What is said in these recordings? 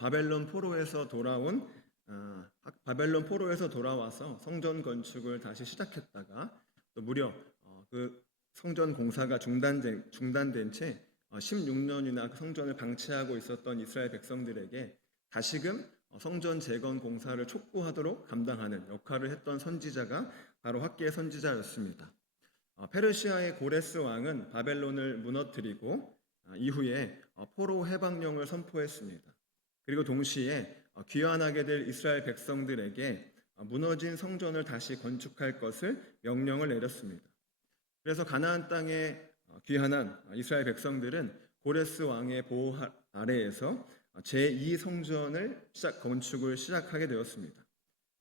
바벨론 포로에서 돌아와서 성전 건축을 다시 시작했다가 또 무려 그 성전 공사가 중단된 채 16년이나 성전을 방치하고 있었던 이스라엘 백성들에게 다시금 성전 재건 공사를 촉구하도록 감당하는 역할을 했던 선지자가 바로 학개의 선지자였습니다. 페르시아의 고레스 왕은 바벨론을 무너뜨리고 이후에 포로 해방령을 선포했습니다. 그리고 동시에 귀환하게 될 이스라엘 백성들에게 무너진 성전을 다시 건축할 것을 명령을 내렸습니다. 그래서 가나안 땅에 귀환한 이스라엘 백성들은 고레스 왕의 보호 아래에서 제2성전을 건축을 시작하게 되었습니다.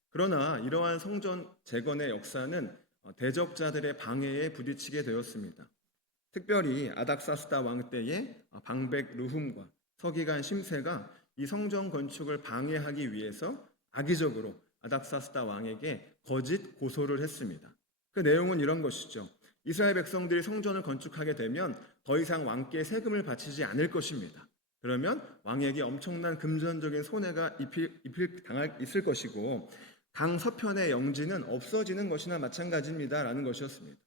그러나 이러한 성전 재건의 역사는 대적자들의 방해에 부딪히게 되었습니다. 특별히 아닥사스다 왕 때의 방백 르훔과 서기관 심세가 이 성전 건축을 방해하기 위해서 악의적으로 아닥사스다 왕에게 거짓 고소를 했습니다. 그 내용은 이런 것이죠. 이스라엘 백성들이 성전을 건축하게 되면 더 이상 왕께 세금을 바치지 않을 것입니다. 그러면 왕에게 엄청난 금전적인 손해가 있을 것이고 강 서편의 영지는 없어지는 것이나 마찬가지입니다 라는 것이었습니다.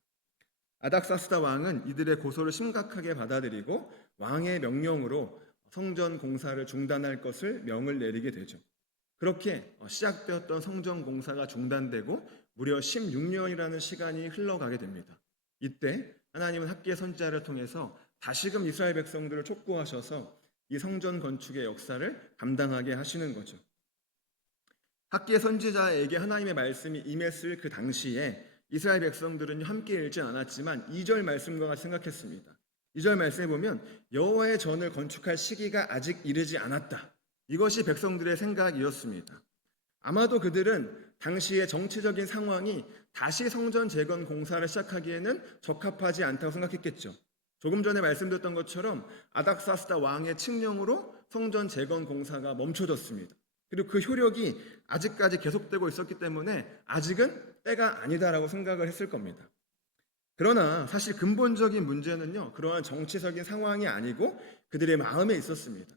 아닥사스다 왕은 이들의 고소를 심각하게 받아들이고 왕의 명령으로 성전 공사를 중단할 것을 명을 내리게 되죠. 그렇게 시작되었던 성전 공사가 중단되고 무려 16년이라는 시간이 흘러가게 됩니다. 이때 하나님은 학개의 선지자를 통해서 다시금 이스라엘 백성들을 촉구하셔서 이 성전 건축의 역사를 감당하게 하시는 거죠. 학개의 선지자에게 하나님의 말씀이 임했을 그 당시에 이스라엘 백성들은 함께 읽지 않았지만 2절 말씀과 같이 생각했습니다. 2절 말씀에 보면 여호와의 전을 건축할 시기가 아직 이르지 않았다. 이것이 백성들의 생각이었습니다. 아마도 그들은 당시의 정치적인 상황이 다시 성전 재건 공사를 시작하기에는 적합하지 않다고 생각했겠죠. 조금 전에 말씀드렸던 것처럼 아닥사스다 왕의 칙령으로 성전 재건 공사가 멈춰졌습니다. 그리고 그 효력이 아직까지 계속되고 있었기 때문에 아직은 때가 아니다라고 생각을 했을 겁니다. 그러나 사실 근본적인 문제는요, 그러한 정치적인 상황이 아니고 그들의 마음에 있었습니다.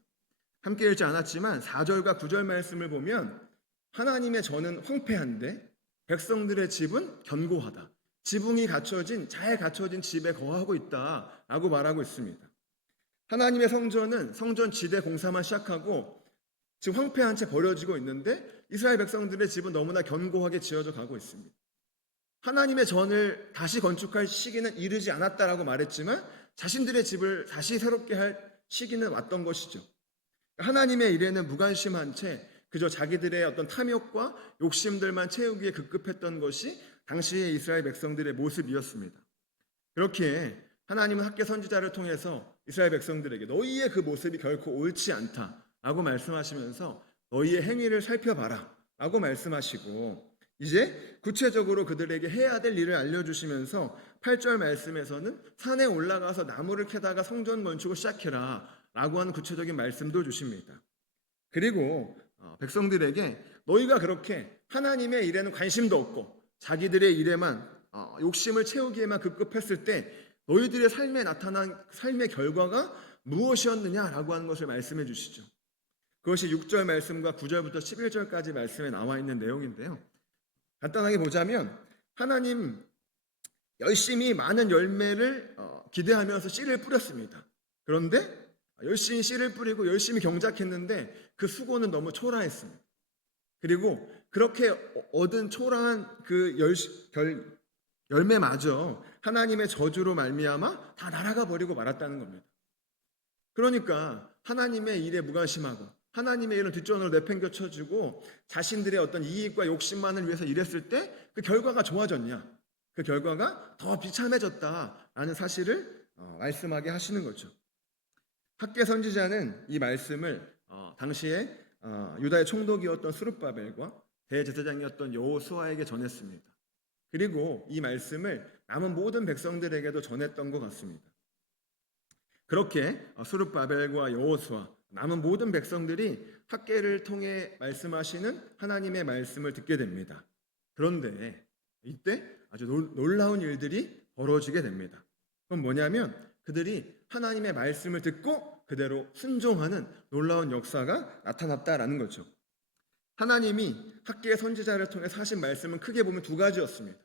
함께 읽지 않았지만 4절과 9절 말씀을 보면 하나님의 전은 황폐한데 백성들의 집은 견고하다. 지붕이 잘 갖춰진 집에 거하고 있다라고 말하고 있습니다. 하나님의 성전은 성전 지대 공사만 시작하고 지금 황폐한 채 버려지고 있는데 이스라엘 백성들의 집은 너무나 견고하게 지어져 가고 있습니다. 하나님의 전을 다시 건축할 시기는 이르지 않았다라고 말했지만 자신들의 집을 다시 새롭게 할 시기는 왔던 것이죠. 하나님의 일에는 무관심한 채 그저 자기들의 어떤 탐욕과 욕심들만 채우기에 급급했던 것이 당시의 이스라엘 백성들의 모습이었습니다. 그렇게 하나님은 학개 선지자를 통해서 이스라엘 백성들에게 너희의 그 모습이 결코 옳지 않다라고 말씀하시면서 너희의 행위를 살펴봐라 라고 말씀하시고 이제 구체적으로 그들에게 해야 될 일을 알려주시면서 8절 말씀에서는 산에 올라가서 나무를 캐다가 성전 건축을 시작해라 라고 하는 구체적인 말씀도 주십니다. 그리고 백성들에게 너희가 그렇게 하나님의 일에는 관심도 없고 자기들의 일에만 욕심을 채우기에만 급급했을 때 너희들의 삶에 나타난 삶의 결과가 무엇이었느냐라고 하는 것을 말씀해 주시죠. 그것이 6절 말씀과 9절부터 11절까지 말씀에 나와 있는 내용인데요. 간단하게 보자면 하나님 열심히 많은 열매를 기대하면서 씨를 뿌렸습니다. 그런데 열심히 씨를 뿌리고 열심히 경작했는데 그 수고는 너무 초라했습니다. 그리고 그렇게 얻은 초라한 그 열매마저 하나님의 저주로 말미암아 다 날아가 버리고 말았다는 겁니다. 그러니까 하나님의 일에 무관심하고 하나님의 일은 뒷전으로 내팽겨 쳐주고 자신들의 어떤 이익과 욕심만을 위해서 일했을 때 그 결과가 좋아졌냐? 그 결과가 더 비참해졌다라는 사실을 말씀하게 하시는 거죠. 학개 선지자는 이 말씀을 당시에 유다의 총독이었던 스룹바벨과 대제사장이었던 여호수아에게 전했습니다. 그리고 이 말씀을 남은 모든 백성들에게도 전했던 것 같습니다. 그렇게 스룹바벨과 여호수아 남은 모든 백성들이 학개를 통해 말씀하시는 하나님의 말씀을 듣게 됩니다. 그런데 이때 아주 놀라운 일들이 벌어지게 됩니다. 그건 뭐냐면 그들이 하나님의 말씀을 듣고 그대로 순종하는 놀라운 역사가 나타났다라는 거죠. 하나님이 학개의 선지자를 통해서 하신 말씀은 크게 보면 두 가지였습니다.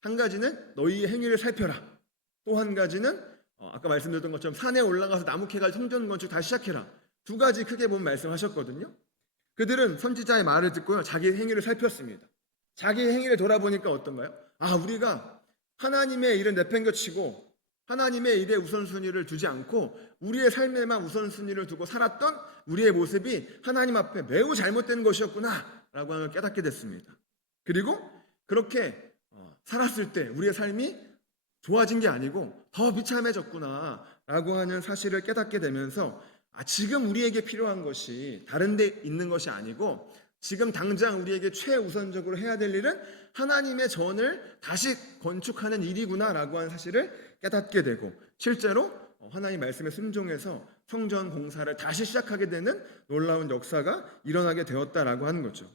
한 가지는 너희의 행위를 살펴라. 또 한 가지는 아까 말씀드렸던 것처럼 산에 올라가서 나무 캐가지고 성전 건축 다시 시작해라. 두 가지 크게 보면 말씀하셨거든요. 그들은 선지자의 말을 듣고요, 자기 행위를 살폈습니다. 자기 행위를 돌아보니까 어떤가요? 우리가 하나님의 일을 내팽겨치고 하나님의 일에 우선순위를 두지 않고 우리의 삶에만 우선순위를 두고 살았던 우리의 모습이 하나님 앞에 매우 잘못된 것이었구나 라고 하는 걸 깨닫게 됐습니다. 그리고 그렇게 살았을 때 우리의 삶이 좋아진 게 아니고 더 비참해졌구나 라고 하는 사실을 깨닫게 되면서 지금 우리에게 필요한 것이 다른 데 있는 것이 아니고 지금 당장 우리에게 최우선적으로 해야 될 일은 하나님의 전을 다시 건축하는 일이구나 라고 하는 사실을 깨닫게 되고, 실제로 하나님 말씀에 순종해서 성전 공사를 다시 시작하게 되는 놀라운 역사가 일어나게 되었다라고 하는 거죠.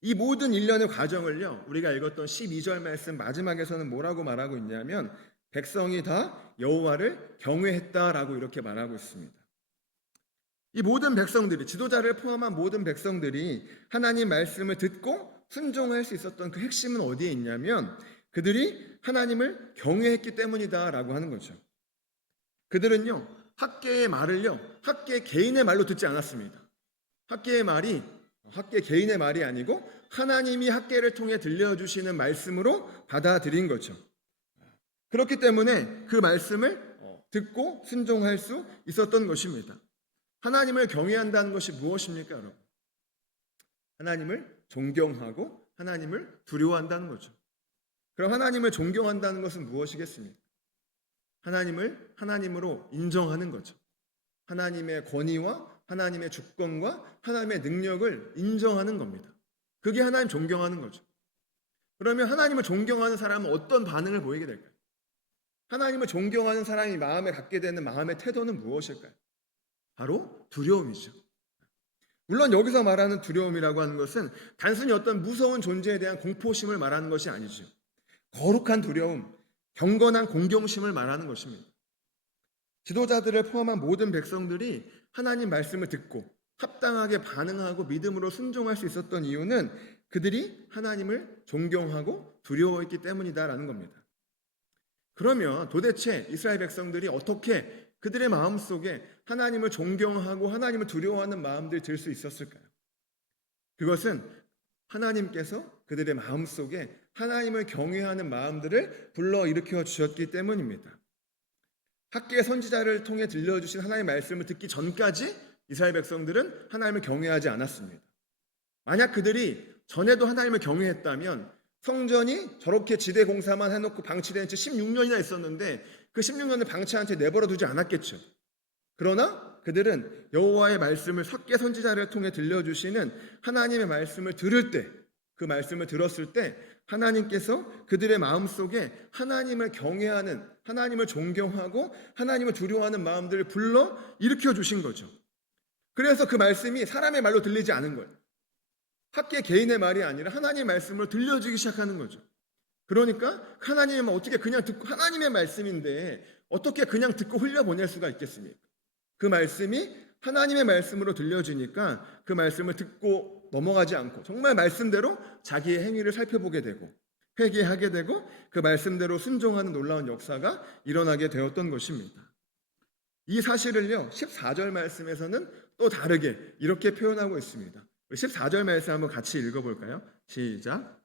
이 모든 일련의 과정을요, 우리가 읽었던 12절 말씀 마지막에서는 뭐라고 말하고 있냐면 백성이 다 여호와를 경외했다라고 이렇게 말하고 있습니다. 이 모든 백성들이, 지도자를 포함한 모든 백성들이 하나님 말씀을 듣고 순종할 수 있었던 그 핵심은 어디에 있냐면 그들이 하나님을 경외했기 때문이다라고 하는 거죠. 그들은요, 학개의 말을요, 학개 개인의 말로 듣지 않았습니다. 학개의 말이 학개 개인의 말이 아니고 하나님이 학개를 통해 들려주시는 말씀으로 받아들인 거죠. 그렇기 때문에 그 말씀을 듣고 순종할 수 있었던 것입니다. 하나님을 경외한다는 것이 무엇입니까, 여러분? 하나님을 존경하고 하나님을 두려워한다는 거죠. 그럼 하나님을 존경한다는 것은 무엇이겠습니까? 하나님을 하나님으로 인정하는 거죠. 하나님의 권위와 하나님의 주권과 하나님의 능력을 인정하는 겁니다. 그게 하나님 존경하는 거죠. 그러면 하나님을 존경하는 사람은 어떤 반응을 보이게 될까요? 하나님을 존경하는 사람이 마음에 갖게 되는 마음의 태도는 무엇일까요? 바로 두려움이죠. 물론 여기서 말하는 두려움이라고 하는 것은 단순히 어떤 무서운 존재에 대한 공포심을 말하는 것이 아니죠. 거룩한 두려움, 경건한 공경심을 말하는 것입니다. 지도자들을 포함한 모든 백성들이 하나님 말씀을 듣고 합당하게 반응하고 믿음으로 순종할 수 있었던 이유는 그들이 하나님을 존경하고 두려워했기 때문이다라는 겁니다. 그러면 도대체 이스라엘 백성들이 어떻게 그들의 마음속에 하나님을 존경하고 하나님을 두려워하는 마음들이 들 수 있었을까요? 그것은 하나님께서 그들의 마음속에 하나님을 경외하는 마음들을 불러일으켜 주셨기 때문입니다. 학개의 선지자를 통해 들려주신 하나님의 말씀을 듣기 전까지 이스라엘 백성들은 하나님을 경외하지 않았습니다. 만약 그들이 전에도 하나님을 경외했다면 성전이 저렇게 지대 공사만 해놓고 방치된 채 16년이나 있었는데 그 16년을 방치한 채 내버려 두지 않았겠죠. 그러나 그들은 여호와의 말씀을 학개 선지자를 통해 들려주시는 하나님의 말씀을 들을 때, 그 말씀을 들었을 때 하나님께서 그들의 마음속에 하나님을 경외하는, 하나님을 존경하고 하나님을 두려워하는 마음들을 불러 일으켜 주신 거죠. 그래서 그 말씀이 사람의 말로 들리지 않은 거예요. 학개 개인의 말이 아니라 하나님의 말씀으로 들려주기 시작하는 거죠. 그러니까 하나님의 말 어떻게 그냥 듣고, 하나님의 말씀인데 어떻게 그냥 듣고 흘려보낼 수가 있겠습니까? 그 말씀이 하나님의 말씀으로 들려지니까 그 말씀을 듣고 넘어가지 않고 정말 말씀대로 자기의 행위를 살펴보게 되고 회개하게 되고 그 말씀대로 순종하는 놀라운 역사가 일어나게 되었던 것입니다. 이 사실을요, 14절 말씀에서는 또 다르게 이렇게 표현하고 있습니다. 14절 말씀 한번 같이 읽어볼까요? 시작.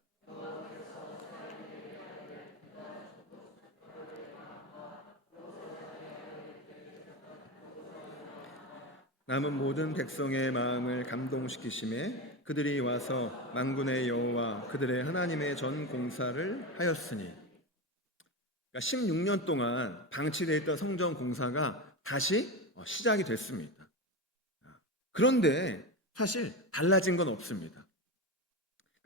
남은 모든 백성의 마음을 감동시키심에 그들이 와서 만군의 여호와 그들의 하나님의 전 공사를 하였으니, 그러니까 16년 동안 방치되어 있던 성전 공사가 다시 시작이 됐습니다. 그런데 사실 달라진 건 없습니다.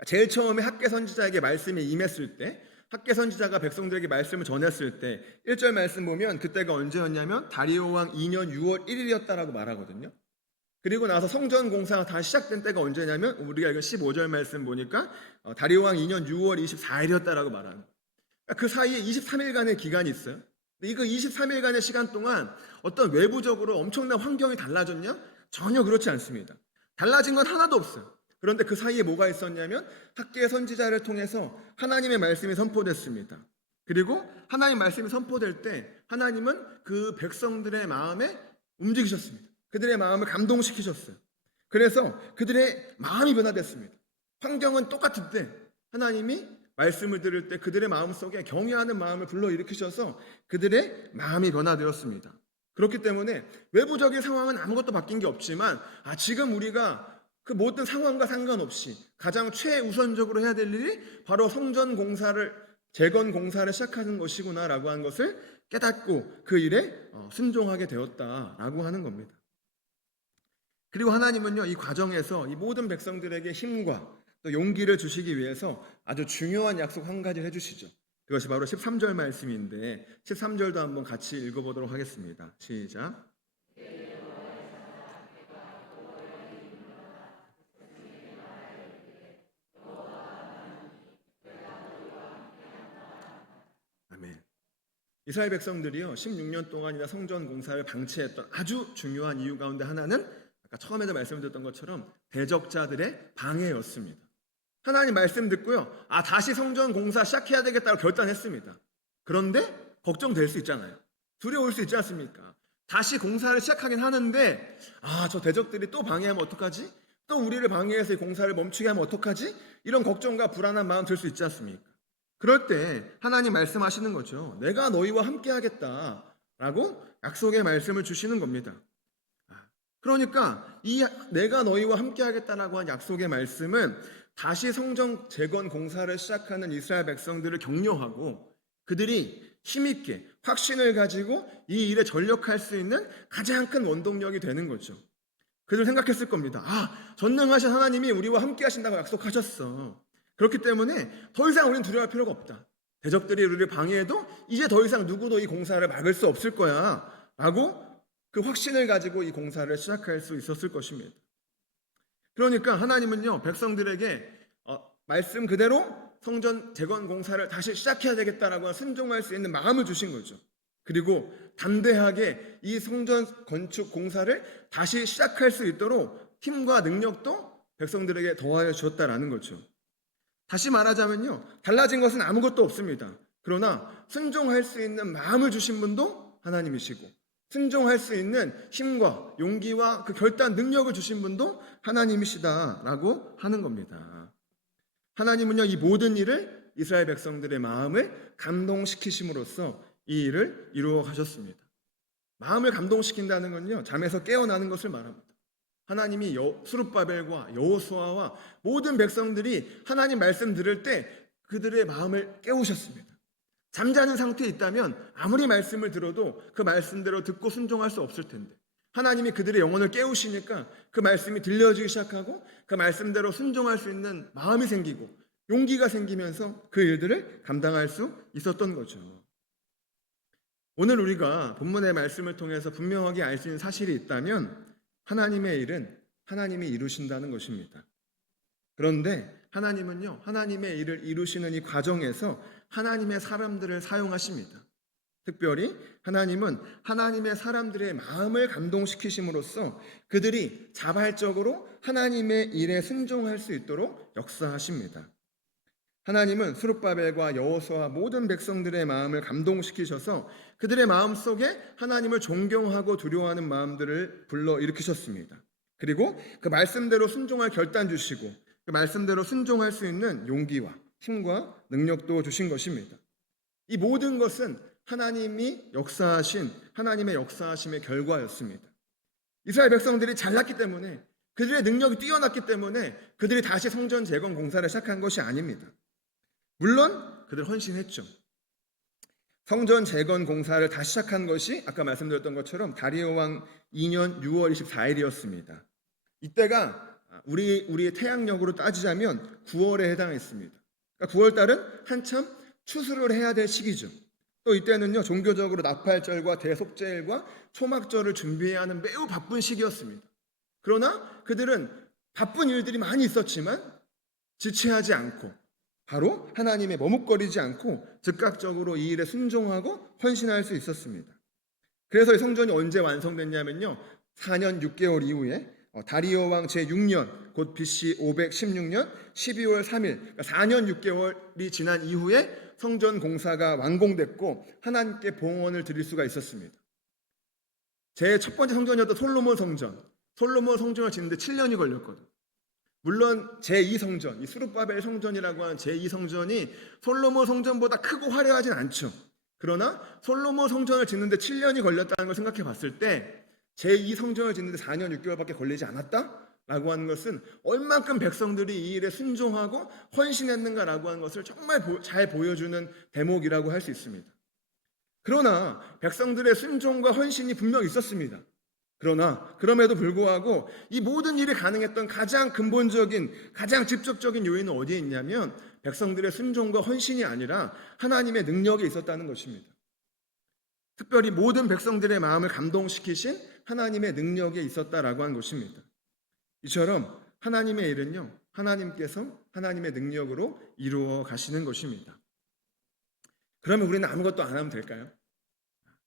제일 처음에 학개 선지자에게 말씀이 임했을 때, 학개 선지자가 백성들에게 말씀을 전했을 때 1절 말씀 보면 그때가 언제였냐면 다리오 왕 2년 6월 1일이었다라고 말하거든요. 그리고 나서 성전 공사가 다시 시작된 때가 언제냐면 우리가 읽은 15절 말씀 보니까 다리오 왕 2년 6월 24일이었다라고 말하는 거예요. 그 사이에 23일간의 기간이 있어요. 이거 23일간의 시간 동안 어떤 외부적으로 엄청난 환경이 달라졌냐? 전혀 그렇지 않습니다. 달라진 건 하나도 없어요. 그런데 그 사이에 뭐가 있었냐면 학계의 선지자를 통해서 하나님의 말씀이 선포됐습니다. 그리고 하나님 말씀이 선포될 때 하나님은 그 백성들의 마음에 움직이셨습니다. 그들의 마음을 감동시키셨어요. 그래서 그들의 마음이 변화됐습니다. 환경은 똑같은데 하나님이 말씀을 들을 때 그들의 마음속에 경외하는 마음을 불러일으키셔서 그들의 마음이 변화되었습니다. 그렇기 때문에 외부적인 상황은 아무것도 바뀐 게 없지만 지금 우리가 그 모든 상황과 상관없이 가장 최우선적으로 해야 될 일이 바로 성전 공사를 재건 공사를 시작하는 것이구나라고 하는 것을 깨닫고 그 일에 순종하게 되었다라고 하는 겁니다. 그리고 하나님은요, 이 과정에서 이 모든 백성들에게 힘과 또 용기를 주시기 위해서 아주 중요한 약속 한 가지를 해주시죠. 그것이 바로 13절 말씀인데 13절도 한번 같이 읽어보도록 하겠습니다. 시작. 아멘. 이스라엘 백성들이요 16년 동안이나 성전 공사를 방치했던 아주 중요한 이유 가운데 하나는 아까 처음에도 말씀드렸던 것처럼 대적자들의 방해였습니다. 하나님 말씀 듣고요 다시 성전 공사 시작해야 되겠다고 결단했습니다. 그런데 걱정될 수 있잖아요. 두려울 수 있지 않습니까? 다시 공사를 시작하긴 하는데 저 대적들이 또 방해하면 어떡하지? 또 우리를 방해해서 이 공사를 멈추게 하면 어떡하지? 이런 걱정과 불안한 마음 들 수 있지 않습니까? 그럴 때 하나님 말씀하시는 거죠. 내가 너희와 함께 하겠다라고 약속의 말씀을 주시는 겁니다. 그러니까 이 내가 너희와 함께 하겠다라고 한 약속의 말씀은 다시 성전 재건 공사를 시작하는 이스라엘 백성들을 격려하고 그들이 힘있게 확신을 가지고 이 일에 전력할 수 있는 가장 큰 원동력이 되는 거죠. 그들 생각했을 겁니다. 전능하신 하나님이 우리와 함께 하신다고 약속하셨어. 그렇기 때문에 더 이상 우리는 두려워할 필요가 없다. 대적들이 우리를 방해해도 이제 더 이상 누구도 이 공사를 막을 수 없을 거야 라고 그 확신을 가지고 이 공사를 시작할 수 있었을 것입니다. 그러니까 하나님은요 백성들에게 말씀 그대로 성전 재건 공사를 다시 시작해야 되겠다라고 순종할 수 있는 마음을 주신 거죠. 그리고 담대하게 이 성전 건축 공사를 다시 시작할 수 있도록 힘과 능력도 백성들에게 더하여 주었다라는 거죠. 다시 말하자면요 달라진 것은 아무것도 없습니다. 그러나 순종할 수 있는 마음을 주신 분도 하나님이시고 순종할 수 있는 힘과 용기와 그 결단 능력을 주신 분도 하나님이시다라고 하는 겁니다. 하나님은요 이 모든 일을 이스라엘 백성들의 마음을 감동시키심으로써 이 일을 이루어 가셨습니다. 마음을 감동시킨다는 건요 잠에서 깨어나는 것을 말합니다. 하나님이 스룹바벨과 여호수아와 모든 백성들이 하나님 말씀 들을 때 그들의 마음을 깨우셨습니다. 잠자는 상태에 있다면 아무리 말씀을 들어도 그 말씀대로 듣고 순종할 수 없을 텐데 하나님이 그들의 영혼을 깨우시니까 그 말씀이 들려지기 시작하고 그 말씀대로 순종할 수 있는 마음이 생기고 용기가 생기면서 그 일들을 감당할 수 있었던 거죠. 오늘 우리가 본문의 말씀을 통해서 분명하게 알 수 있는 사실이 있다면 하나님의 일은 하나님이 이루신다는 것입니다. 그런데 하나님은요 하나님의 일을 이루시는 이 과정에서 하나님의 사람들을 사용하십니다. 특별히 하나님은 하나님의 사람들의 마음을 감동시키심으로써 그들이 자발적으로 하나님의 일에 순종할 수 있도록 역사하십니다. 하나님은 스룹바벨과 여호수아 모든 백성들의 마음을 감동시키셔서 그들의 마음속에 하나님을 존경하고 두려워하는 마음들을 불러일으키셨습니다. 그리고 그 말씀대로 순종할 결단 주시고 그 말씀대로 순종할 수 있는 용기와 힘과 능력도 주신 것입니다. 이 모든 것은 하나님이 역사하신 하나님의 역사하심의 결과였습니다. 이스라엘 백성들이 잘났기 때문에 그들의 능력이 뛰어났기 때문에 그들이 다시 성전 재건 공사를 시작한 것이 아닙니다. 물론 그들 헌신했죠. 성전 재건 공사를 다시 시작한 것이 아까 말씀드렸던 것처럼 다리오 왕 2년 6월 24일이었습니다. 이때가 우리의 태양력으로 따지자면 9월에 해당했습니다. 그러니까 9월달은 한참 추수를 해야 될 시기죠. 또 이때는요 종교적으로 나팔절과 대속제일과 초막절을 준비해야 하는 매우 바쁜 시기였습니다. 그러나 그들은 바쁜 일들이 많이 있었지만 지체하지 않고 바로 하나님의 머뭇거리지 않고 즉각적으로 이 일에 순종하고 헌신할 수 있었습니다. 그래서 이 성전이 언제 완성됐냐면요, 4년 6개월 이후에 다리오 왕 제6년 곧 BC 516년 12월 3일, 그러니까 4년 6개월이 지난 이후에 성전 공사가 완공됐고 하나님께 봉헌을 드릴 수가 있었습니다. 제 첫 번째 성전이었던 솔로몬 성전을 짓는데 7년이 걸렸거든요. 물론 제2성전, 이 수룹바벨 성전이라고 하는 제2성전이 솔로몬 성전보다 크고 화려하진 않죠. 그러나 솔로몬 성전을 짓는데 7년이 걸렸다는 걸 생각해 봤을 때 제2성전을 짓는데 4년 6개월밖에 걸리지 않았다라고 하는 것은 얼만큼 백성들이 이 일에 순종하고 헌신했는가라고 하는 것을 정말 잘 보여주는 대목이라고 할 수 있습니다. 그러나 백성들의 순종과 헌신이 분명 있었습니다. 그러나 그럼에도 불구하고 이 모든 일이 가능했던 가장 근본적인, 가장 직접적인 요인은 어디에 있냐면 백성들의 순종과 헌신이 아니라 하나님의 능력에 있었다는 것입니다. 특별히 모든 백성들의 마음을 감동시키신 하나님의 능력에 있었다라고 한 것입니다. 이처럼 하나님의 일은요, 하나님께서 하나님의 능력으로 이루어 가시는 것입니다. 그러면 우리는 아무것도 안 하면 될까요?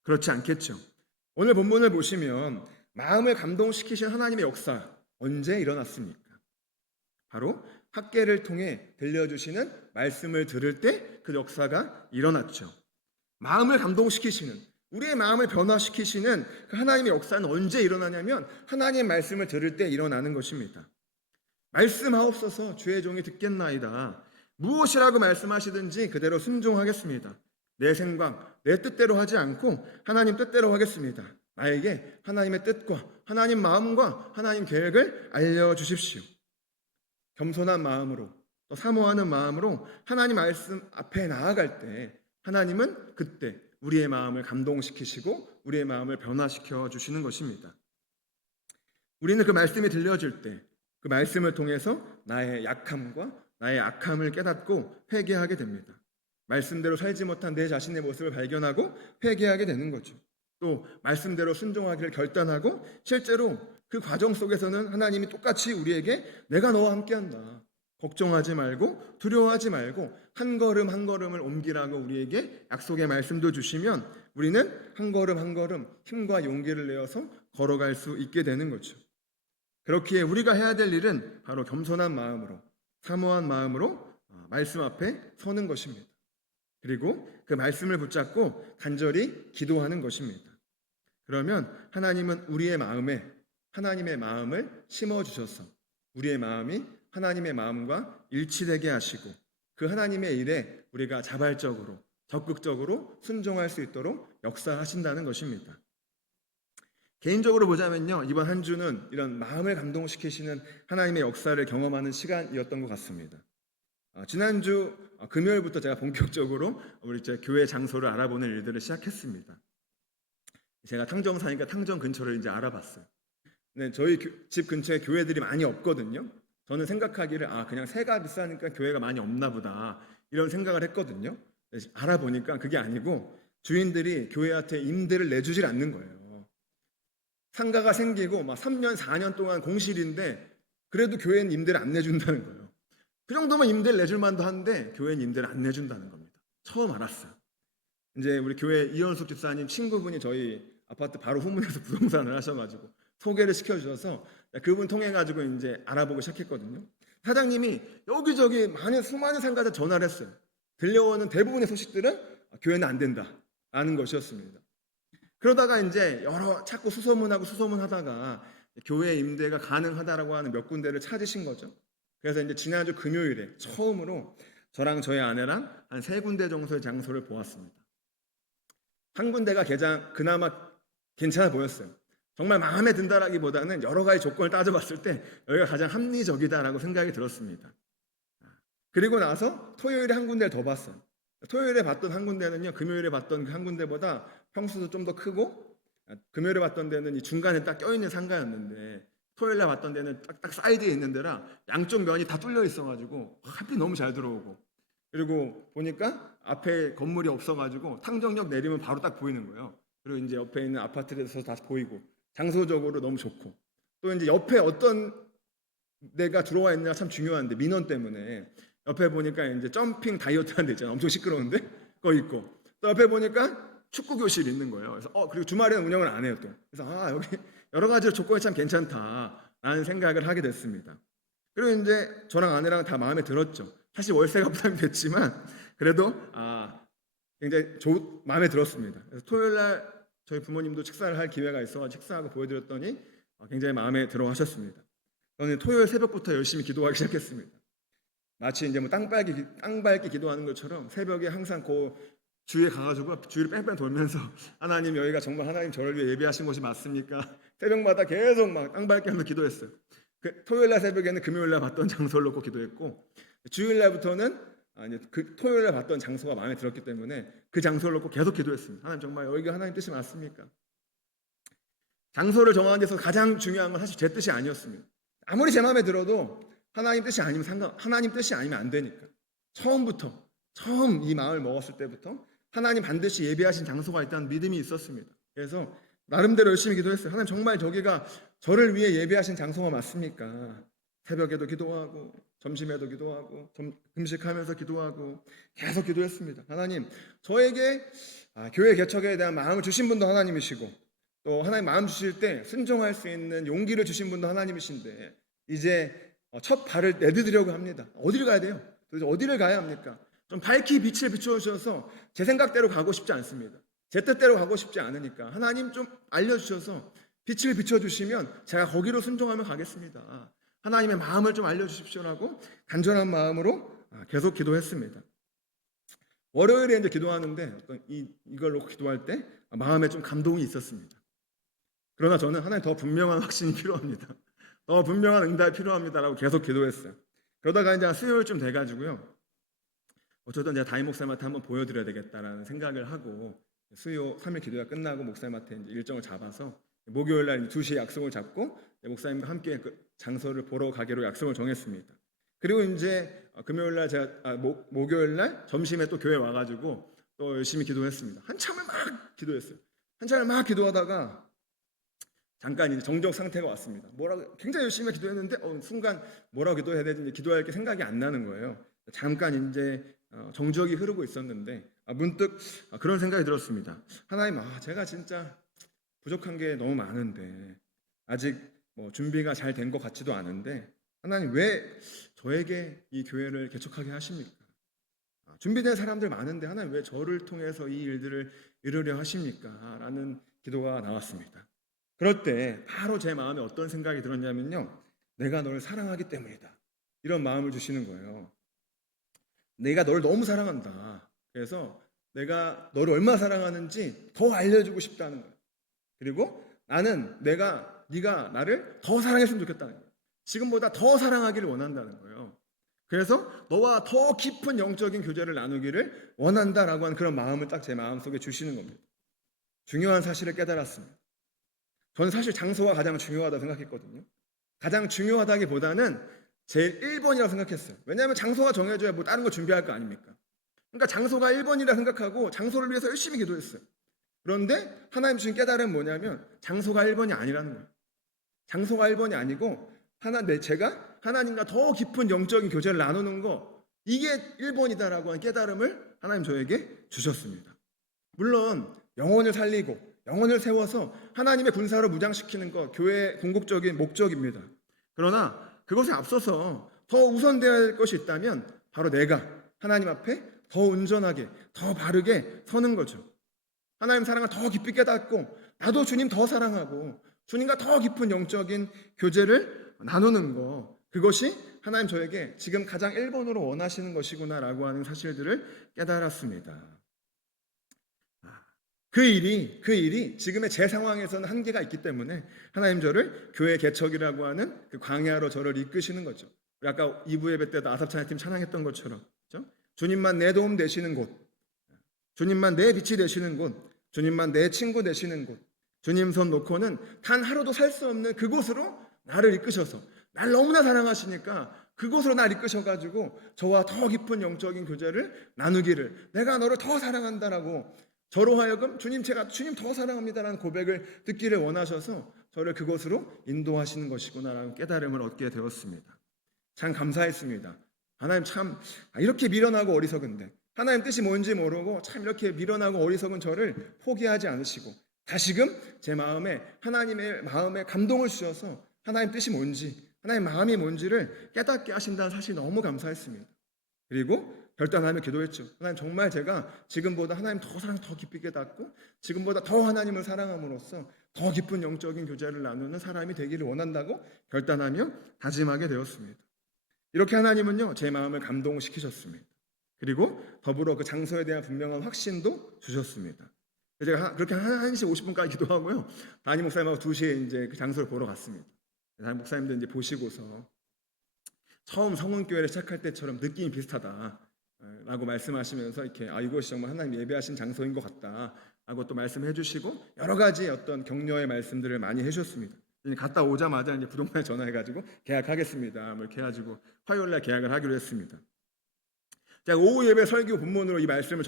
그렇지 않겠죠. 오늘 본문을 보시면 마음을 감동시키신 하나님의 역사 언제 일어났습니까? 바로 학개를 통해 들려주시는 말씀을 들을 때 그 역사가 일어났죠. 마음을 감동시키시는, 우리의 마음을 변화시키시는 그 하나님의 역사는 언제 일어나냐면 하나님의 말씀을 들을 때 일어나는 것입니다. 말씀하옵소서 주의 종이 듣겠나이다. 무엇이라고 말씀하시든지 그대로 순종하겠습니다. 내 생각, 내 뜻대로 하지 않고 하나님 뜻대로 하겠습니다. 나에게 하나님의 뜻과 하나님 마음과 하나님 계획을 알려주십시오. 겸손한 마음으로 또 사모하는 마음으로 하나님 말씀 앞에 나아갈 때 하나님은 그때 우리의 마음을 감동시키시고 우리의 마음을 변화시켜 주시는 것입니다. 우리는 그 말씀이 들려질 때 그 말씀을 통해서 나의 약함과 나의 악함을 깨닫고 회개하게 됩니다. 말씀대로 살지 못한 내 자신의 모습을 발견하고 회개하게 되는 거죠. 또 말씀대로 순종하기를 결단하고 실제로 그 과정 속에서는 하나님이 똑같이 우리에게 내가 너와 함께한다. 걱정하지 말고 두려워하지 말고 한 걸음 한 걸음을 옮기라고 우리에게 약속의 말씀도 주시면 우리는 한 걸음 한 걸음 힘과 용기를 내어서 걸어갈 수 있게 되는 거죠. 그렇기에 우리가 해야 될 일은 바로 겸손한 마음으로 사모한 마음으로 말씀 앞에 서는 것입니다. 그리고 그 말씀을 붙잡고 간절히 기도하는 것입니다. 그러면 하나님은 우리의 마음에 하나님의 마음을 심어주셔서 우리의 마음이 하나님의 마음과 일치되게 하시고 그 하나님의 일에 우리가 자발적으로 적극적으로 순종할 수 있도록 역사하신다는 것입니다. 개인적으로 보자면요, 이번 한 주는 이런 마음을 감동시키시는 하나님의 역사를 경험하는 시간이었던 것 같습니다. 지난주 금요일부터 제가 본격적으로 우리 제 교회 장소를 알아보는 일들을 시작했습니다. 제가 탕정 사니까 탕정 근처를 이제 알아봤어요. 근데 저희 집 근처에 교회들이 많이 없거든요. 저는 생각하기를 그냥 세가 비싸니까 교회가 많이 없나 보다 이런 생각을 했거든요. 알아보니까 그게 아니고 주인들이 교회한테 임대를 내주질 않는 거예요. 상가가 생기고 막 3년 4년 동안 공실인데 그래도 교회는 임대를 안 내준다는 거예요. 그 정도면 임대를 내줄 만도 한데 교회는 임대를 안 내준다는 겁니다. 처음 알았어요. 이제 우리 교회 이현숙 집사님 친구분이 저희 아파트 바로 후문에서 부동산을 하셔가지고 소개를 시켜주셔서 그분 통해가지고 이제 알아보고 시작했거든요. 사장님이 여기저기 수많은 상가들 전화를 했어요. 들려오는 대부분의 소식들은 교회는 안 된다라는 것이었습니다. 그러다가 이제 자꾸 수소문하다가 교회 임대가 가능하다라고 하는 몇 군데를 찾으신 거죠. 그래서 이제 지난주 금요일에 처음으로 저랑 저희 아내랑 한 3군데 정도의 장소를 보았습니다. 한 군데가 그나마 괜찮아 보였어요. 정말 마음에 든다라기보다는 여러 가지 조건을 따져봤을 때 여기가 가장 합리적이다라고 생각이 들었습니다. 그리고 나서 토요일에 한 군데를 더 봤어요. 토요일에 봤던 한 군데는요, 금요일에 봤던 그 한 군데보다 평수도 좀 더 크고, 금요일에 봤던 데는 이 중간에 딱 껴있는 상가였는데 토요일에 봤던 데는 딱 사이드에 있는 데라 양쪽 면이 다 뚫려 있어가지고 하필 너무 잘 들어오고, 그리고 보니까 앞에 건물이 없어가지고 탕정역 내리면 바로 딱 보이는 거예요. 그리고 이제 옆에 있는 아파트에서 다 보이고 장소적으로 너무 좋고, 또 이제 옆에 어떤 데가 들어와 있느냐 참 중요한데 민원 때문에 옆에 보니까 이제 점핑 다이어트 하는 데 있잖아요. 엄청 시끄러운데 그거 있고, 또 옆에 보니까 축구 교실이 있는 거예요. 그래서 그리고 주말에는 운영을 안 해요 또. 그래서 여기 여러 가지 조건이 참 괜찮다라는 생각을 하게 됐습니다. 그리고 이제 저랑 아내랑 다 마음에 들었죠. 사실 월세가 부담이 됐지만 그래도 굉장히 마음에 들었습니다. 그래서 토요일 날 저희 부모님도 식사를 할 기회가 있어서 식사하고 보여드렸더니 굉장히 마음에 들어 하셨습니다. 저는 토요일 새벽부터 열심히 기도하기 시작했습니다. 마치 이제 뭐 땅 밟기 기도하는 것처럼 새벽에 항상 그 주위에 가가지고 주위를 뺑뺑 돌면서 하나님, 여기가 정말 하나님 저를 위해 예비하신 곳이 맞습니까? 새벽마다 계속 막 땅 밟기 하면서 기도했어요. 토요일 날 새벽에는 금요일 날 봤던 장소를 놓고 기도했고, 주일 날부터는 이제 그 토요일 날 봤던 장소가 마음에 들었기 때문에 그 장소를 놓고 계속 기도했습니다. 하나님, 정말 여기가 하나님 뜻이 맞습니까? 장소를 정하는 데서 가장 중요한 건 사실 제 뜻이 아니었습니다. 아무리 제 마음에 들어도 하나님 뜻이 아니면 하나님 뜻이 아니면 안 되니까 처음 이 마음을 먹었을 때부터 하나님 반드시 예비하신 장소가 있다는 믿음이 있었습니다. 그래서 나름대로 열심히 기도했어요. 하나님, 정말 저기가 저를 위해 예비하신 장소가 맞습니까? 새벽에도 기도하고 점심에도 기도하고 금식하면서 기도하고 계속 기도했습니다. 하나님, 저에게 교회 개척에 대한 마음을 주신 분도 하나님이시고, 또 하나님 마음 주실 때 순종할 수 있는 용기를 주신 분도 하나님이신데, 이제 첫 발을 내디디려고 합니다. 어디를 가야 돼요? 도대체 어디를 가야 합니까? 좀 밝히 빛을 비춰주셔서 제 생각대로 가고 싶지 않습니다. 제 뜻대로 가고 싶지 않으니까 하나님 좀 알려주셔서 빛을 비춰주시면 제가 거기로 순종하며 가겠습니다. 하나님의 마음을 좀 알려주십시오라고 간절한 마음으로 계속 기도했습니다. 월요일에 이제 기도하는데 이걸 놓고 기도할 때 마음에 좀 감동이 있었습니다. 그러나 저는 하나님, 더 분명한 확신이 필요합니다. 더 분명한 응답이 필요합니다라고 계속 기도했어요. 그러다가 이제 수요일쯤 돼가지고요, 어쨌든 제가 담임 목사님한테 한번 보여드려야 되겠다라는 생각을 하고, 수요 3일 기도가 끝나고 목사님한테 이제 일정을 잡아서 목요일 날 2시에 약속을 잡고 목사님과 함께 그 장소를 보러 가기로 약속을 정했습니다. 그리고 이제 금요일 날 제가 목요일 날 점심에 또 교회 와가지고 또 열심히 기도했습니다. 한참을 막 기도했어요. 한참을 막 기도하다가 잠깐 이제 정적 상태가 왔습니다. 굉장히 열심히 기도했는데 순간 뭐라고 기도해야 되는지 기도할 게 생각이 안 나는 거예요. 잠깐 이제 정적이 흐르고 있었는데 문득 그런 생각이 들었습니다. 하나님, 제가 진짜 부족한 게 너무 많은데, 아직 뭐 준비가 잘 된 것 같지도 않은데, 하나님 왜 저에게 이 교회를 개척하게 하십니까? 준비된 사람들 많은데 하나님 왜 저를 통해서 이 일들을 이루려 하십니까? 라는 기도가 나왔습니다. 그럴 때 바로 제 마음에 어떤 생각이 들었냐면요, 내가 너를 사랑하기 때문이다, 이런 마음을 주시는 거예요. 내가 너를 너무 사랑한다. 그래서 내가 너를 얼마나 사랑하는지 더 알려주고 싶다는 거예요. 그리고 네가 나를 더 사랑했으면 좋겠다는 거예요. 지금보다 더 사랑하기를 원한다는 거예요. 그래서 너와 더 깊은 영적인 교제를 나누기를 원한다라고 하는 그런 마음을 딱 제 마음속에 주시는 겁니다. 중요한 사실을 깨달았습니다. 저는 사실 장소가 가장 중요하다고 생각했거든요. 가장 중요하다기보다는 제일 1번이라고 생각했어요. 왜냐하면 장소가 정해져야 뭐 다른 거 준비할 거 아닙니까? 그러니까 장소가 1번이라 생각하고 장소를 위해서 열심히 기도했어요. 그런데 하나님 주신 깨달음은 뭐냐면 장소가 1번이 아니라는 거예요. 장소가 1번이 아니고 제가 하나님과 더 깊은 영적인 교제를 나누는 거, 이게 1번이다라고 하는 깨달음을 하나님 저에게 주셨습니다. 물론 영혼을 살리고 영혼을 세워서 하나님의 군사로 무장시키는 것, 교회의 궁극적인 목적입니다. 그러나 그것에 앞서서 더 우선되어야 할 것이 있다면 바로 내가 하나님 앞에 더 온전하게, 더 바르게 서는 거죠. 하나님 사랑을 더 깊이 깨닫고 나도 주님 더 사랑하고 주님과 더 깊은 영적인 교제를 나누는 거, 그것이 하나님 저에게 지금 가장 1번으로 원하시는 것이구나라고 하는 사실들을 깨달았습니다. 그 일이 지금의 제 상황에서는 한계가 있기 때문에 하나님 저를 교회 개척이라고 하는 그 광야로 저를 이끄시는 거죠. 아까 2부 예배 때도 아삽찬양팀 찬양했던 것처럼, 그렇죠? 주님만 내 도움 되시는 곳, 주님만 내 빛이 되시는 곳, 주님만 내 친구 되시는 곳, 주님 손 놓고는 단 하루도 살 수 없는 그곳으로 나를 이끄셔서, 날 너무나 사랑하시니까 그곳으로 날 이끄셔가지고 저와 더 깊은 영적인 교제를 나누기를, 내가 너를 더 사랑한다라고 저로 하여금 제가 주님 더 사랑합니다라는 고백을 듣기를 원하셔서 저를 그곳으로 인도하시는 것이구나라는 깨달음을 얻게 되었습니다. 참 감사했습니다. 하나님 참 이렇게 미련하고 어리석은데 하나님 뜻이 뭔지 모르고 참 이렇게 미련하고 어리석은 저를 포기하지 않으시고 다시금 제 마음에 하나님의 마음에 감동을 주셔서 하나님 뜻이 뭔지 하나님 마음이 뭔지를 깨닫게 하신다는 사실이 너무 감사했습니다. 그리고 결단하며 기도했죠. 하나님 정말 제가 지금보다 하나님 더 깊이 깨닫고 지금보다 더 하나님을 사랑함으로써 더 깊은 영적인 교제를 나누는 사람이 되기를 원한다고 결단하며 다짐하게 되었습니다. 이렇게 하나님은요 제 마음을 감동시키셨습니다. 그리고 더불어 그 장소에 대한 분명한 확신도 주셨습니다. 제가 그렇게 1시 50분까지 기도하고요. 담임 목사님하고 2시에 이제 그 장소를 보러 갔습니다. 담임 목사님들 이제 보시고서 처음 성은교회를 시작할 때처럼 느낌이 비슷하다라고 말씀하시면서 이렇게 이것이 정말 하나님 예배하신 장소인 것 같다라고 또 말씀해 주시고 여러 가지 어떤 격려의 말씀들을 많이 해주셨습니다. 갔다 오자마자 이제 부동산에 전화해가지고 계약하겠습니다. 뭐 이렇게 해가지고 화요일날 계약을 하기로 했습니다. 제가 오후 예배 설교 본문으로 이 말씀을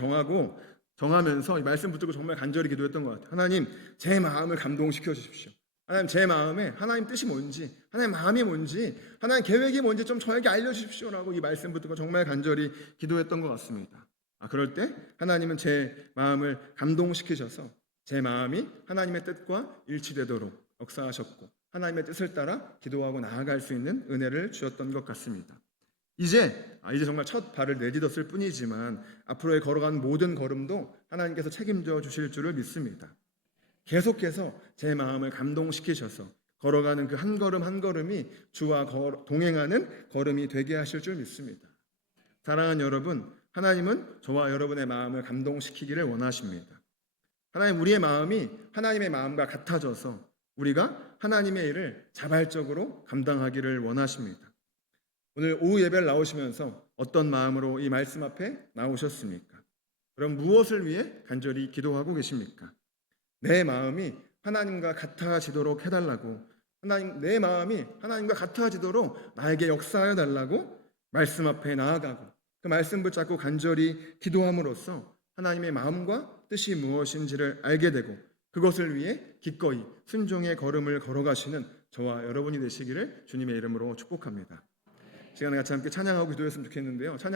정하면서 이 말씀 붙들고 정말 간절히 기도했던 것 같아요. 하나님 제 마음을 감동시켜 주십시오. 하나님 제 마음에 하나님 뜻이 뭔지 하나님 마음이 뭔지 하나님 계획이 뭔지 좀 저에게 알려주십시오라고 이 말씀 붙들고 정말 간절히 기도했던 것 같습니다. 그럴 때 하나님은 제 마음을 감동시키셔서 제 마음이 하나님의 뜻과 일치되도록 역사하셨고 하나님의 뜻을 따라 기도하고 나아갈 수 있는 은혜를 주셨던 것 같습니다. 이제 정말 첫 발을 내딛었을 뿐이지만 앞으로의 걸어가는 모든 걸음도 하나님께서 책임져 주실 줄을 믿습니다. 계속해서 제 마음을 감동시키셔서 걸어가는 그 한 걸음 한 걸음이 주와 동행하는 걸음이 되게 하실 줄 믿습니다. 사랑하는 여러분, 하나님은 저와 여러분의 마음을 감동시키기를 원하십니다. 하나님 우리의 마음이 하나님의 마음과 같아져서 우리가 하나님의 일을 자발적으로 감당하기를 원하십니다. 오늘 오후 예배를 나오시면서 어떤 마음으로 이 말씀 앞에 나오셨습니까? 그럼 무엇을 위해 간절히 기도하고 계십니까? 내 마음이 하나님과 같아지도록 해달라고 내 마음이 하나님과 같아지도록 나에게 역사하여 달라고 말씀 앞에 나아가고 그 말씀 붙잡고 간절히 기도함으로써 하나님의 마음과 뜻이 무엇인지를 알게 되고 그것을 위해 기꺼이 순종의 걸음을 걸어가시는 저와 여러분이 되시기를 주님의 이름으로 축복합니다. 시간에 같이 함께 찬양하고 기도했으면 좋겠는데요. 찬양